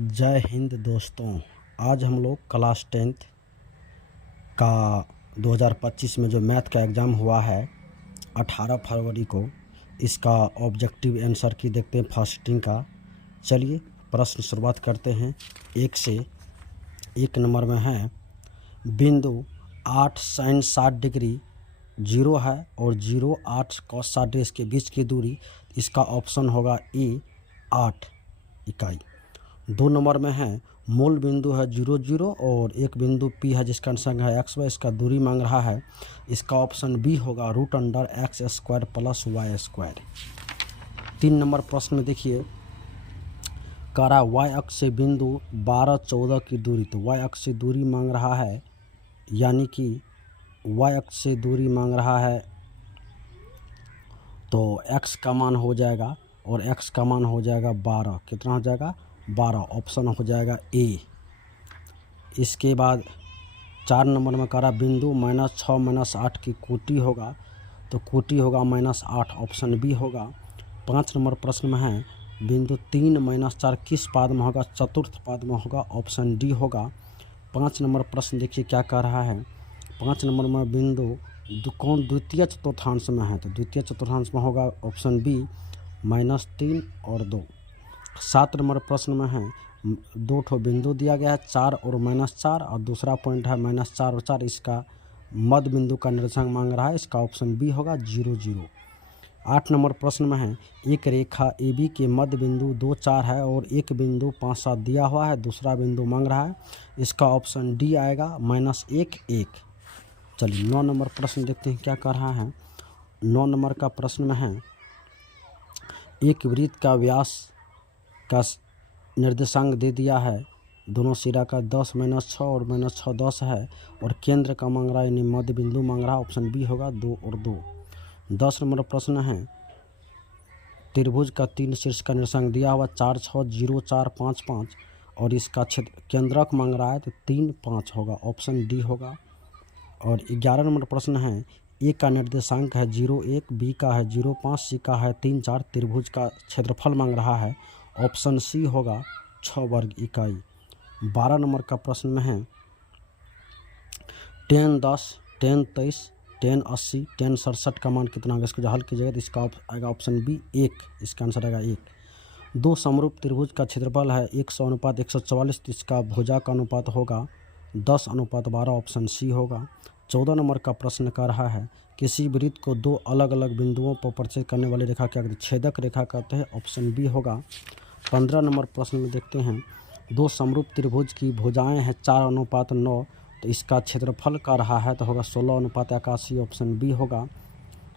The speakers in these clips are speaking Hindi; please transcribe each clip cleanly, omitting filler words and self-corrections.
जय हिंद दोस्तों। आज हम लोग क्लास 10th का 2025 में जो मैथ का एग्ज़ाम हुआ है 18 फरवरी को, इसका ऑब्जेक्टिव आंसर की देखते हैं फास्टिंग का। चलिए प्रश्न शुरुआत करते हैं। एक नंबर में है बिंदु 8 sin 60 डिग्री 0 है और 0 8 cos 60 डिग्री के बीच की दूरी, इसका ऑप्शन होगा ए 8 इकाई। 2 नंबर में है मूल बिंदु है 0 0 और एक बिंदु P है जिसका संग है x y, इसका दूरी मांग रहा है, इसका ऑप्शन बी होगा √x² + y²। 3 नंबर प्रश्न में देखिए, करा y अक्ष से बिंदु 12 14 की दूरी, तो y अक्ष से दूरी मांग रहा है, यानी कि y अक्ष से दूरी मांग रहा है तो x का मान हो जाएगा और x का मान हो जाएगा 12। कितना हो जाएगा? 12। ऑप्शन हो जाएगा ए। इसके बाद 4 नंबर में करा बिंदु -6 -8 की कोटि होगा, तो कोटि होगा -8, ऑप्शन बी होगा। 5 नंबर प्रश्न में है बिंदु 3 -4 किस पाद में होगा? चतुर्थ पाद में होगा, ऑप्शन डी होगा। 5 नंबर प्रश्न देखिए क्या कह रहा है। 5 नंबर में बिंदु कौन द्वितीय चतुर्थांश में है? तो द्वितीय चतुर्थांश में होगा ऑप्शन बी -3 और 2। 7 नंबर प्रश्न में है 2 ठो बिंदु दिया गया है 4 और -4, और दूसरा पॉइंट है -4 और 4, इसका मध्य बिंदु का निर्देशांक मांग रहा है, इसका ऑप्शन बी होगा 0 0। 8 नंबर प्रश्न में है एक रेखा AB के मध्य बिंदु 2 4 है और एक बिंदु 5 7 दिया हुआ है, दूसरा बिंदु मांग रहा है, इसका ऑप्शन डी आएगा -1 1। चलिए 9 नंबर प्रश्न देखते हैं क्या कर रहा है। 9 नंबर का प्रश्न में है एक वृत्त का व्यास का निर्देशांक दे दिया है, दोनों सिरा का 10 -6 और -6 10 है, और केंद्र का मांग रहा है यानी मध्य बिंदु मांग रहा है, ऑप्शन बी होगा 2 और 2। 10 नंबर प्रश्न है त्रिभुज का 3 शीर्ष का निर्देशांक दिया हुआ 4 6 0 4 5 5, और इसका क्षेत्र केंद्रक मांग रहा है, तो 3 5 होगा, ऑप्शन डी होगा। और 11 नंबर प्रश्न है ए का निर्देशांक है 0 1, बी का है 0 5, सी का है 3 4, त्रिभुज का क्षेत्रफल मांग रहा है, ऑप्शन सी होगा 6 वर्ग इकाई। 12 नंबर का प्रश्न में है 10 10 10 23 10 80 10 67 का मान कितना होगा? इसको जो हल कीजिएगा तो इसका आएगा ऑप्शन बी 1, इसका आंसर आएगा 1। 2 समरूप त्रिभुज का क्षेत्रफल है 100:144, तो इसका भुजा का अनुपात होगा 10:12, ऑप्शन सी होगा। 14 नंबर का प्रश्न कर रहा है किसी वृत्त को 2 अलग अलग बिंदुओं पर परिचित करने वाली रेखा क्या कहते हैं? छेदक रेखा कहते हैं, ऑप्शन बी होगा। 15 नंबर प्रश्न में देखते हैं 2 समरूप त्रिभुज की भुजाएं हैं 4:9, तो इसका क्षेत्रफल का रहा है तो होगा 16:81, ऑप्शन बी होगा।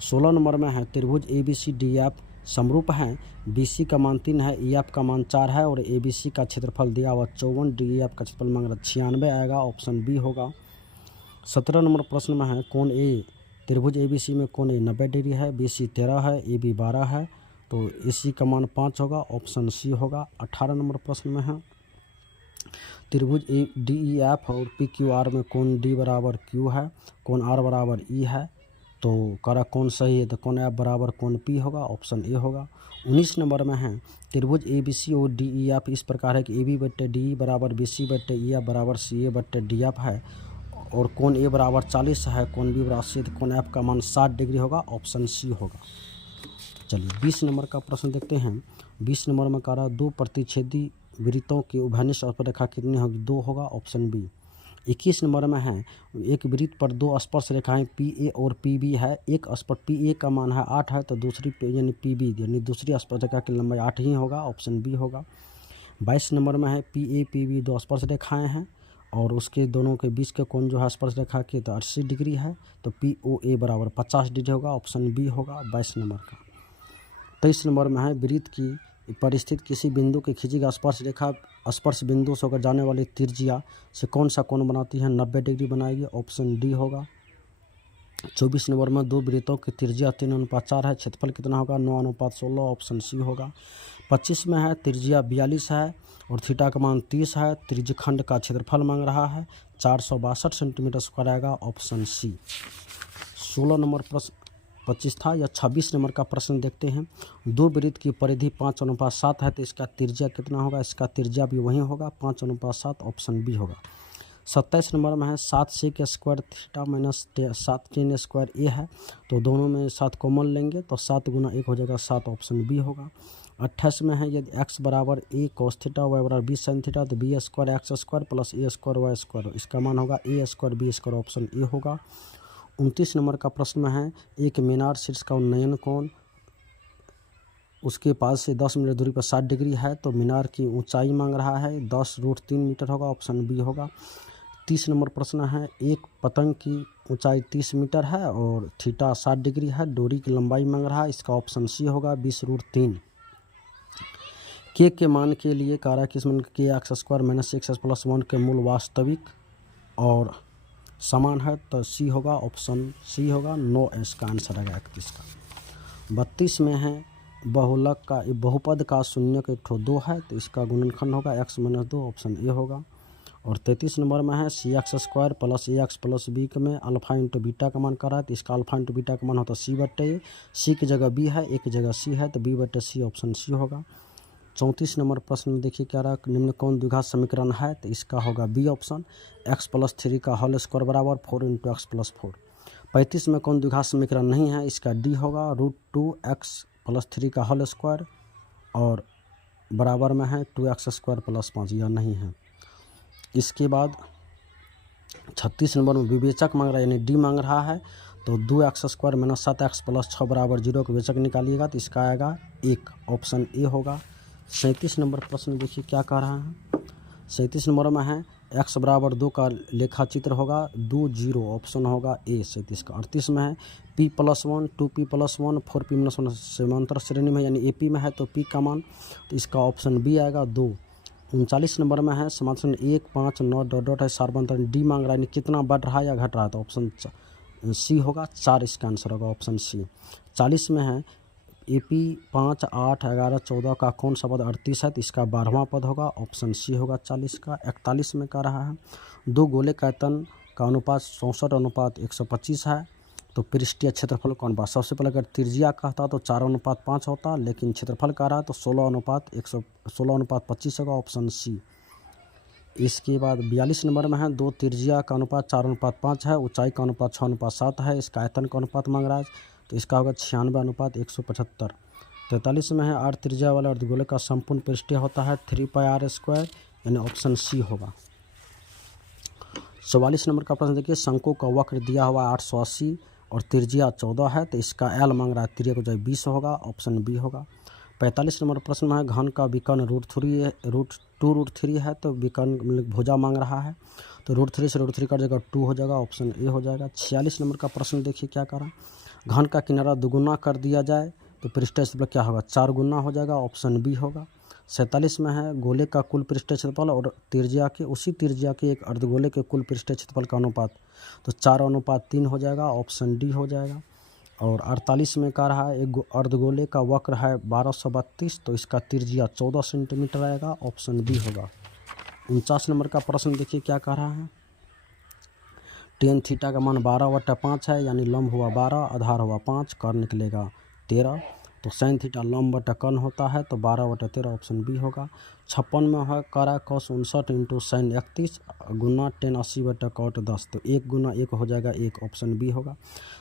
16 नंबर में है त्रिभुज ABCDEF समरूप हैं, BC का मान 3 है, EF का मान 4 है, और ABC का क्षेत्रफल दिया हुआ 54, DEF का क्षेत्रफल मांग रहा 96 आएगा, ऑप्शन बी होगा। 17 नंबर प्रश्न में है कोण ए, त्रिभुज ABC में कोण ए 90 डिग्री है, BC 13 है, AB 12 है, तो AC का मान 5 होगा, ऑप्शन सी होगा। 18 नंबर प्रश्न में है त्रिभुज DEF और PQR में कोण D बराबर Q है, कोण R बराबर E है, तो करा कौन सही है? तो कोण F बराबर कोण P होगा, ऑप्शन ए होगा। 19 नंबर में है त्रिभुज ABC और DEF इस प्रकार है कि AB/DE बराबर BC/EF बराबर CA/DF है, और कोण ए बराबर 40 है, कोण बी बराबर 80, तो कोण एफ का मान 60 डिग्री होगा, ऑप्शन सी होगा। चलिए 20 नंबर का प्रश्न देखते हैं। 20 नंबर में कह रहा 2 प्रतिच्छेदी वृत्तों की उभयनिष्ठ स्पर्शरेखा कितनी होगी? 2 होगा, ऑप्शन बी। 21 नंबर में है एक वृत्त पर 2 स्पर्श रेखाएं PA और PB है, एक स्पर्श PA का मान है 8 है, तो दूसरी यानी PB यानी दूसरी स्पर्शरेखा की लंबाई 8 ही होगा, ऑप्शन बी होगा। 22 नंबर में है PA PB 2 स्पर्श रेखाएं हैं और उसके दोनों के बीच के कोण जो है स्पर्श रेखा के तो 80 डिग्री है, तो POA बराबर 50 डिग्री होगा, ऑप्शन बी होगा 22 नंबर का। 23 नंबर में है वृत्त की पर स्थित किसी बिंदु के खींची गई स्पर्श रेखा स्पर्श बिंदु से होकर जाने वाली त्रिज्या से कौन सा कोण बनाती है? 90 डिग्री बनाएगी, ऑप्शन डी होगा। 24 नंबर में 2 वृत्तों की त्रिज्या 3:4 है, क्षेत्रफल कितना होगा? 9:16, ऑप्शन सी होगा। 25 में है त्रिज्या 42 है और थीटा का मान 30 है, त्रिज्यखंड का क्षेत्रफल मांग रहा है 462 सेंटीमीटर स्क्वायर आएगा, ऑप्शन सी। 16 नंबर प्रश्न 25 था। या 26 नंबर का प्रश्न देखते हैं। दो वृत्त की परिधि 5:7 है तो इसका त्रिज्या कितना होगा? इसका त्रिज्या भी वही होगा 5:7, ऑप्शन बी होगा। 27 नंबर में है 7 sec square theta minus 7 tan square A है, तो दोनों में 7 कॉमन लेंगे तो 7 गुना 1 हो जाएगा 7, ऑप्शन बी होगा। 28 में है यदि x बराबर a cos थीटा y बराबर b sin थीटा तो B square X square plus A square Y square, इसका मान होगा a square B square, option A होगा। 29 नंबर का प्रश्न में है एक मीनार शीर्ष का उन्नयन कोण उसके पास से 10 मीटर दूरी पर 60 डिग्री है, तो मीनार की ऊंचाई मांग रहा है 10√3 मीटर होगा, ऑप्शन बी होगा। 30 नंबर प्रश्न है एक पतंग की ऊंचाई 30 मीटर है और थीटा 60 डिग्री है, डोरी की लंबाई मांग रहा है, इसका ऑप्शन सी होगा 20√3। के मान के लिए कारक किस्म के x square minus x plus 1 के मूल वास्तविक और समान है, तो सी होगा, ऑप्शन सी होगा। 9 इसका आंसर आएगा 31 का। 32 में है बहुलक का बहुपद का शून्य के 2 है तो इसका गुणनखंड होगा x - 2, ऑप्शन ए होगा। और 33 नंबर में है सी एक्स स्क्वायर प्लस ए एक्स प्लस बी में अल्फा इंटू बीटा का मान कर रहा है, तो इसका अल्फा इंटू बीटा का मान होता है सी/ए, सी की जगह बी है, ए की जगह सी है, तो बी/सी, ऑप्शन सी होगा। 34 नंबर प्रश्न में देखिए क्या रहा, निम्न कौन द्विघात समीकरण है, तो इसका होगा बी ऑप्शन, x+3 का होल स्क्वायर बराबर 4 × x+4। 35 में कौन द्विघात समीकरण नहीं है, इसका डी होगा √2x+3 का होल स्क्वायर और बराबर में है 2x² + 5, यह नहीं है। इसके बाद 36 नंबर में विवेचक मांग रहा है यानी डी मांग रहा है, तो 2x² - 7x + 6 = 0 का विवेचक निकालिएगा तो इसका आएगा 1, ऑप्शन ए होगा। 37 नंबर प्रश्न देखिए क्या कह रहा है। 37 नंबर में है x = 2 का लेखा चित्र होगा 2 0, ऑप्शन होगा ए 37 का। 38 में है p+1 2p+1 4p-1 समांतर श्रेणी में यानी AP में है तो p का मान, तो इसका ऑप्शन बी आएगा 2। 39 नंबर में है समांतर 1 5 9 ... है सार्वंतर डी मांग रहा है यानी कितना बढ़ रहा है या घट रहा है, तो ऑप्शन सी होगा 4, इसका आंसर होगा ऑप्शन सी। 40 में है AP 5 8 11 14 का कौन सा पद 38 है, तो इसका 12वां पद होगा, ऑप्शन सी होगा 40 का। 41 में कह रहा है दो गोले का आयतन का अनुपात 64:125 है, तो पृष्ठीय क्षेत्रफल का अनुपात, सबसे पहले अगर त्रिज्या कहता तो 4:5 होता, लेकिन क्षेत्रफल कह रहा है तो 16:25 होगा, ऑप्शन सी। इसके बाद 42 नंबर में है दो त्रिज्या का अनुपात 4:5 है, ऊंचाई का अनुपात 6:7 है, इसका आयतन का अनुपात मांग रहा है तो इसका होगा 96:175। 43 में है 8 त्रिज्या वाले अर्धगोले का संपूर्ण पृष्ठीय होता है 3πr² यानी ऑप्शन सी होगा। 44 नंबर का प्रश्न देखिए शंकु का वक्र दिया हुआ 880 और त्रिज्या 14 है, तो इसका एल मांग रहा है, त्रिज्या को जो 20 होगा, ऑप्शन बी होगा। 45 नंबर प्रश्न में है घन का विकर्ण √2√3 है, तो विकर्ण भुजा मांग रहा है, तो √3 से √3 का जगह 2 हो जाएगा, ऑप्शन ए हो जाएगा। 46 नंबर का प्रश्न देखिए क्या करा, घन का किनारा दुगुना कर दिया जाए तो पृष्ठीय क्षेत्रफल क्या होगा, 4 गुना हो जाएगा, ऑप्शन बी होगा। 47 में है गोले का कुल पृष्ठीय क्षेत्रफल और त्रिज्या के उसी त्रिज्या के एक अर्धगोले के कुल पृष्ठीय क्षेत्रफल का अनुपात, तो 4:3 हो जाएगा, ऑप्शन डी हो जाएगा। और 48 में कह रहा है एक अर्धगोले का वक्र है 1232, तो इसका त्रिज्या 14 सेंटीमीटर आएगा, ऑप्शन बी होगा। 49 नंबर का प्रश्न देखिए क्या कह रहा है, tan थीटा का मान 12/5 है, यानी लंब हुआ 12 आधार हुआ 5 कर निकलेगा 13, तो sin थीटा लंब बटा कर्ण होता है तो 12/13, ऑप्शन बी होगा। 56 में है करा cos 59 × sin 31 गुना tan 80/cot 10, तो 1 गुना 1 हो जाएगा 1, ऑप्शन बी होगा।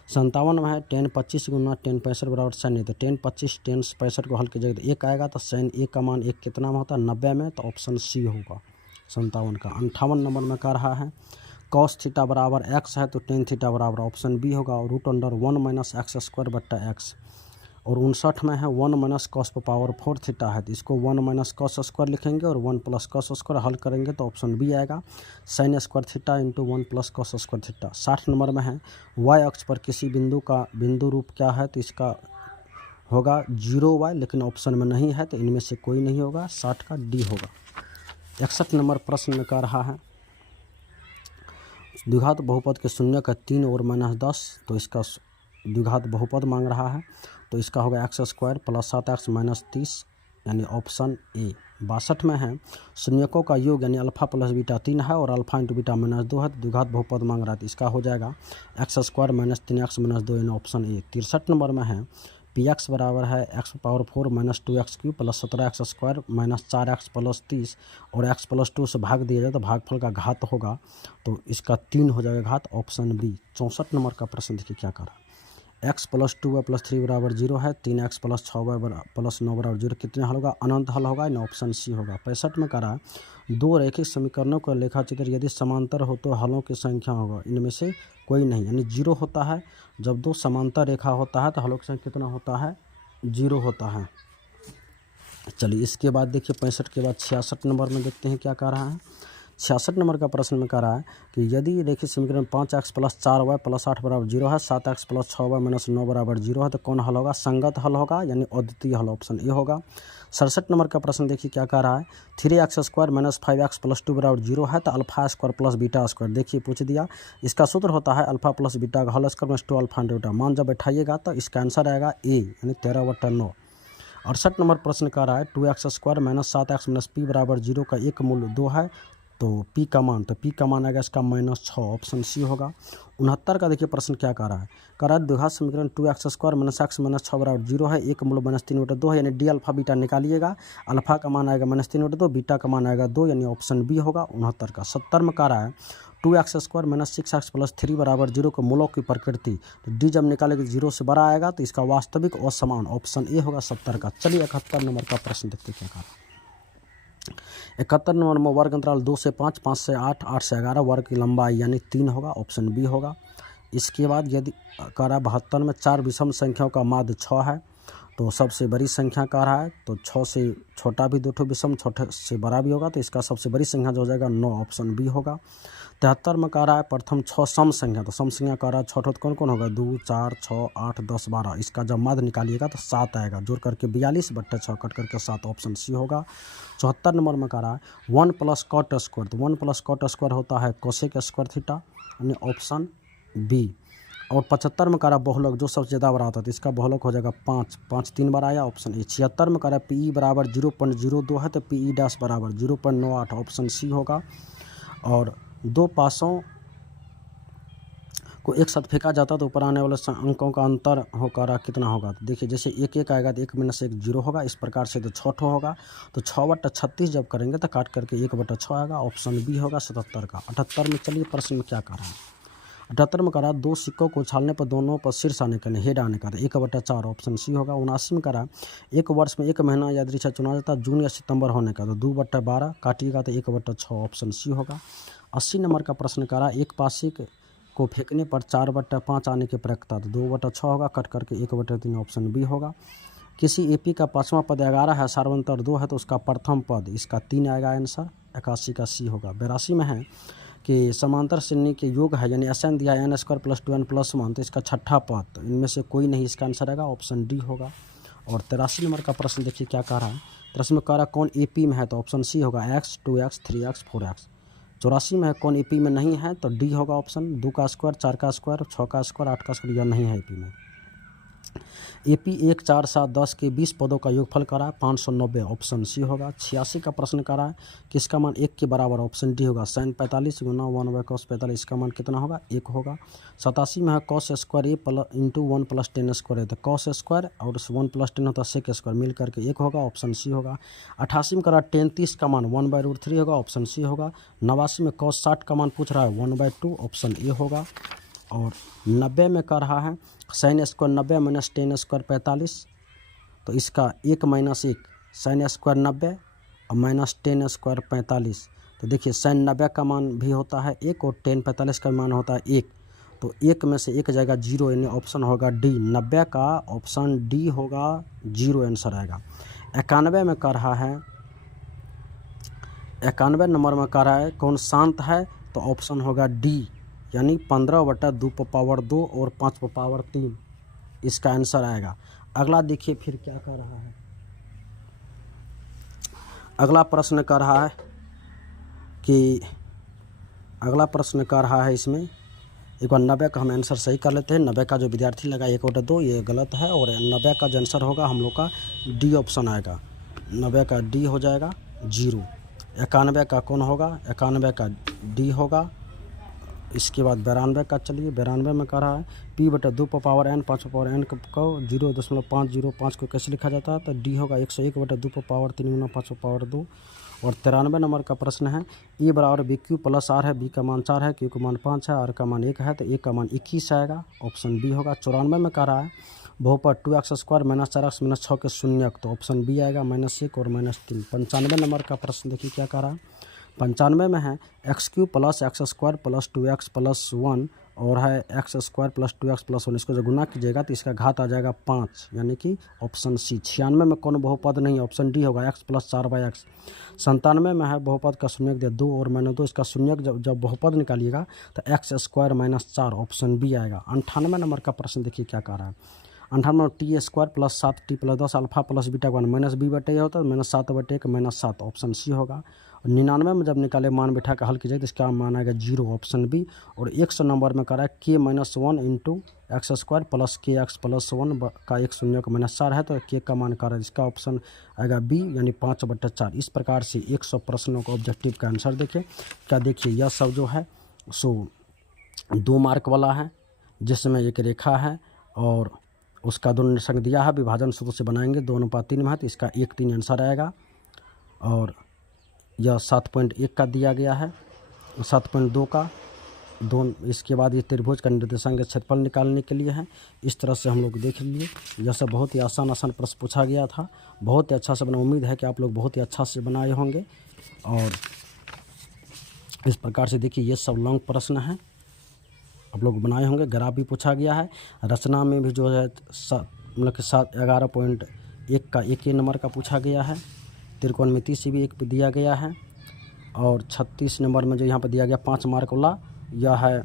57 में है tan 25 गुना tan 65 बराबर sin 1, तो tan 25 tan 65 को हल कीजिएगा तो 1 आएगा, तो sin 1 का मान 1 कितना में होता है 90 में, तो ऑप्शन सी होगा 57 का। 58 नंबर में कह रहा है cos थीटा बराबर x है तो tan थीटा बराबर, ऑप्शन बी होगा, और √1 - x²/x। और 59 में है 1 - cos⁴ थीटा है, तो इसको 1 - cos² लिखेंगे और 1 + cos² हल करेंगे तो ऑप्शन बी आएगा, sin² theta × 1 + cos² theta. 60 number में है y अक्ष पर किसी बिंदु का बिंदु रूप क्या है, तो इसका होगा 0y, लेकिन ऑप्शन में नहीं है तो इनमें से कोई नहीं होगा, 60 का डी होगा। 61 नंबर प्रश्न में कह रहा है द्विघात बहुपद के शून्य का 3 और -10, तो इसका द्विघात बहुपद मांग रहा है, तो इसका होगा x² + 7x - 30 यानी ऑप्शन ए 62 में है शून्यकों का योग यानी अल्फा प्लस बीटा 3 है और अल्फा इंटू बीटा माइनस 2 है, तो द्विघात बहुपद मांग रहा है, तो इसका हो जाएगा x square minus 3x minus 2 यानी ऑप्शन ए। 63 नंबर में है पी एक्स बराबर है x power 4 minus 2x cube plus 17x square minus 4x plus 30 और x प्लस 2 से भाग दिया जाए तो भागफल का घात होगा, तो इसका 3 हो जाएगा घात, ऑप्शन बी। 64 नंबर का प्रश्न देखिए क्या कर रहा है। x प्लस 2y प्लस 3 बराबर 0 है, 3x प्लस 6y प्लस 9 बराबर 0, कितने हल होगा, अनंत हल होगा, यानी ऑप्शन सी होगा। 65 में करा दो रैखिक समीकरणों का लेखाचित्र यदि समांतर हो तो हलों की संख्या होगा, इनमें से कोई नहीं, यानी 0 होता है। जब दो समांतर रेखा होता है तो हलों की संख्या कितना होता है, 0 होता है। चलिए इसके बाद देखिए 65 के बाद 66 नंबर में देखते हैं क्या कह रहा है। 66 नंबर का प्रश्न में कह रहा है कि यदि रेखिक समीकरण 5x प्लस 4y प्लस 8 बराबर 0 है, 7x प्लस 6y माइनस 9 बराबर 0 है, तो कौन हल होगा, संगत हल होगा, यानी अद्वितीय हल, ऑप्शन ए होगा। 67 नंबर का प्रश्न देखिए क्या कह रहा है। 3x square minus 5x plus 2 बराबर 0 है, तो alpha square plus beta square, देखिए पूछ दिया, इसका सूत्र होता है अल्फा प्लस बीटा का whole square minus 2 alpha into beta, मान जब बैठाइएगा तो इसका आंसर आएगा ए, यानी 13/9। 68 नंबर प्रश्न कह रहा है 2x square minus 7x minus P बराबर 0 का एक मूल 2 है, तो पी का मान, तो पी का मान आएगा इसका -6, ऑप्शन सी होगा। 69 का देखिए प्रश्न क्या कह रहा है, कह रहा है द्विघात समीकरण 2x square minus x minus 6 बराबर 0 है, एक मूल -3/2 है, यानी डी अल्फा बीटा निकालिएगा, अल्फा का मान आएगा -3/2, बीटा का मान आएगा 2, यानी ऑप्शन बी होगा। 69 का 70 में कह रहा है 2x square minus 6x plus 3 बराबर 0 को मूलों की प्रकृति, तो डी जब निकालेगा 0 से बड़ा आएगा तो इसका वास्तविक और समान, ऑप्शन ए होगा 70 का। चलिए 71 नंबर का प्रश्न देखते क्या कह रहा है। 71 नंबर में वर्ग अंतराल 2 से 5, 5 से 8, 8 से 11 वर्ग की लंबाई यानी 3 होगा, ऑप्शन बी होगा। इसके बाद यदि कह रहा है 72 में 4 विषम संख्याओं का माध्य 6 है, तो सबसे बड़ी संख्या कह रहा है, तो 6 से छोटा भी 2 ठो विषम, छोटे से बड़ा भी होगा, तो इसका सबसे बड़ी संख्या जो हो जाएगा 9, ऑप्शन बी होगा। 73 में कह रहा है प्रथम 6 सम संख्या, तो सम संख्या कह रहा है 6 कौन कौन होगा, 2, 4, 6, 8, 10, 12, इसका जब माध्य निकालिएगा तो 7 आएगा, जोड़ करके 42/6 कट करके 7, ऑप्शन सी होगा। 74 नंबर में कह रहा है 1 प्लस कॉट स्क्वायर, तो 1 प्लस कॉट स्क्वायर होता है कोसेक स्क्वायर थीटा, यानी ऑप्शन बी। और 75 में कह रहा है बहुलक जो सबसे ज़्यादा बड़ा होता है, तो इसका बहुलक हो जाएगा 5, 5 3 बार आया, ऑप्शन ए। 76 में कह रहा है पी बराबर 0.02 है, तो पी डैश बराबर 0.98, ऑप्शन सी होगा। और दो पासों को एक साथ फेंका जाता तो ऊपर आने वाले अंकों का अंतर होकर कितना होगा, तो देखिए जैसे 1 1 आएगा तो 1 - 1 0 होगा, इस प्रकार से तो 6 होगा, तो 6/36 जब करेंगे तो काट करके 1/6 आएगा, ऑप्शन बी होगा 77 का। 78 में चलिए प्रश्न में क्या कर रहा है। 78 में करा 2 सिक्कों को उछालने पर दोनों पर शीर्ष आने का, हेड आने का, 1/4, ऑप्शन सी होगा। 79 में करा एक वर्ष में एक महीना यादृच्छा चुना जाता है, जून या सितंबर होने का, तो 2/12 काटिएगा तो 1/6, ऑप्शन सी होगा। 80 नंबर का प्रश्न करा एक पासी को फेंकने पर 4/5 आने की प्रक्रिया, तो 2/6 होगा, कट करके 1/3, ऑप्शन बी होगा। किसी एपी का 5वां पद 11 है, सार्वंतर 2 है, तो उसका प्रथम पद इसका 3 आएगा आंसर, 81 का सी होगा। 82 में है कि समांतर श्रेणी के योग है, यानी एस एन दिया n square plus 2n plus 1, तो इसका छठा पद, तो इनमें से कोई नहीं, इसका आंसर आएगा ऑप्शन डी होगा। और 83 नंबर का प्रश्न देखिए क्या कह रहा है। 83 में कह रहा है कौन एपी में है, तो ऑप्शन सी होगा x, 2x, 3x, 4x। 84 में है कौन एपी में नहीं है, तो डी होगा ऑप्शन, 2 का स्क्वायर, 4 का स्क्वायर, 6 का स्क्वायर, 8 का स्क्वायर, यह नहीं है एपी में। एपी 1, 4, 7, 10 के 20 पदों का योगफल करा है 590, ऑप्शन सी होगा। 86 का प्रश्न करा है किसका मान 1 के बराबर, ऑप्शन डी होगा, sin 45 गुना 1/cos 45, इसका मान कितना होगा, 1 होगा। 87 में है cos स्क्वायर ए इंटू 1 प्लस 10 स्क्वायर है, तो cos स्क्वायर और 1 प्लस 10 होता है sec स्क्वायर, मिल करके 1 होगा, ऑप्शन सी होगा। 88 में करा 10 का मान 1/√3 होगा, ऑप्शन सी होगा। 89 में cos 60 का मान पूछ रहा है 1/2, ऑप्शन ए होगा। और 90 में कर रहा है sin स्क्वायर 90 माइनस 10 स्क्वायर 45, तो इसका 1 - 1 sin स्क्वायर 90 और माइनस 10 स्क्वायर 45, तो देखिए sin 90 का मान भी होता है 1 और 10 45 का मान होता है 1, तो 1 में से 1 जाएगा 0, यानी ऑप्शन होगा डी, 90 का ऑप्शन डी होगा, 0 आंसर आएगा। 91 में कर रहा है 91 नंबर में कर रहा है कौन शांत है, तो ऑप्शन होगा डी, यानी 15/2 और 5/3, इसका आंसर आएगा। अगला देखिए फिर क्या कर रहा है। अगला प्रश्न कर रहा है कि इसमें एक बार 90 का हम आंसर सही कर लेते हैं। 90 का जो विद्यार्थी लगा 1/2 ये गलत है, और 90 का जो आंसर होगा हम लोग का डी ऑप्शन आएगा, 90 का डी हो जाएगा 0। 91 का कौन होगा? 91 का डी होगा। इसके बाद 92 का, चलिए 92 में कह रहा है p/2 5 n को 0.505 को कैसे लिखा जाता है? तो डी होगा 101/2 5 2। और 93 नंबर का प्रश्न है ए बराबर बी क्यू प्लस आर है, बी का मान 4 है, क्यू का मान 5 है, आर का मान 1 है, तो ए का मान 21 आएगा, ऑप्शन बी होगा। 94 में कह रहा है बहुपद 2x² - 4x - 6 के शून्यक, तो ऑप्शन बी आएगा -1 और -3। 95 नंबर का प्रश्न देखिए क्या कह रहा है। 95 में है x³ + x² + 2x + 1 और है x² + 2x + 1, इसको जब गुना कीजिएगा तो इसका घात आ जाएगा 5, यानी कि ऑप्शन सी। 96 में कौन बहुपद नहीं है? ऑप्शन डी होगा x + 4/x। 97 में है बहुपद का शून्यक दिया 2 और -2, इसका शून्यक जब बहुपद निकालिएगा तो x² - 4, ऑप्शन बी आएगा। 98 नंबर का प्रश्न देखिए क्या कह रहा है। 98 में t² + 7t + 10 alpha plus beta का मान -b/a होता है, -7/1 -7, ऑप्शन सी होगा। 99 में जब निकाले मान बिठा कर हल कीजिए तो इसका मान आएगा 0, ऑप्शन बी। और 100 नंबर में कह रहा है k - 1 × x² + kx + 1 का एक शून्य का -4 है, तो k का मान कह रहा है, इसका ऑप्शन आएगा बी, यानी 5/4। इस प्रकार से 100 प्रश्नों का ऑब्जेक्टिव का आंसर देखिए क्या। देखिए यह सब जो है सो 2 मार्क वाला है, जिसमें एक रेखा है और उसका दोनों निशान दिया है, विभाजन सूत्र से बनाएंगे 2:3 में है, तो इसका 1/3 आंसर आएगा। और यह 7.1 का दिया गया है, 7.2 का 2। इसके बाद ये त्रिभुज का निर्देशांक का क्षेत्रफल निकालने के लिए है। इस तरह से हम लोग देख लिए। यह सब बहुत ही आसान प्रश्न पूछा गया था, बहुत ही अच्छा से बना। उम्मीद है कि आप लोग बहुत ही अच्छा से बनाए होंगे। और इस प्रकार से देखिए ये सब लॉन्ग प्रश्न हैं, आप लोग बनाए होंगे। ग्राफ भी पूछा गया है। रचना में भी जो है मतलब कि 11.1 का 1 नंबर का पूछा गया है। त्रिकोणमिति से भी एक दिया गया है। और 36 नंबर में जो यहाँ पर दिया गया 5 मार्क वाला, यह है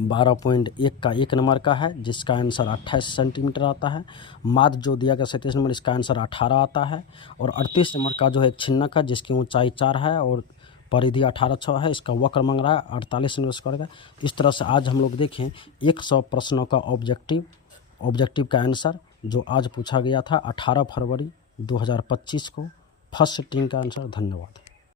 12.1 का 1 नंबर का है, जिसका आंसर 28 सेंटीमीटर आता है। माध्य जो दिया गया 37 नंबर, इसका आंसर 18 आता है। और 38 नंबर का जो है एक छिन्नक है, जिसकी ऊंचाई 4 है और परिधि 18 है, इसका वक्र मांग रहा है 48 नंबर का। इस तरह से आज हम लोग देखें 100 प्रश्नों का ऑब्जेक्टिव का आंसर जो आज पूछा गया था 18 फरवरी 2025 को, फर्स्ट सिटिंग का आंसर। धन्यवाद।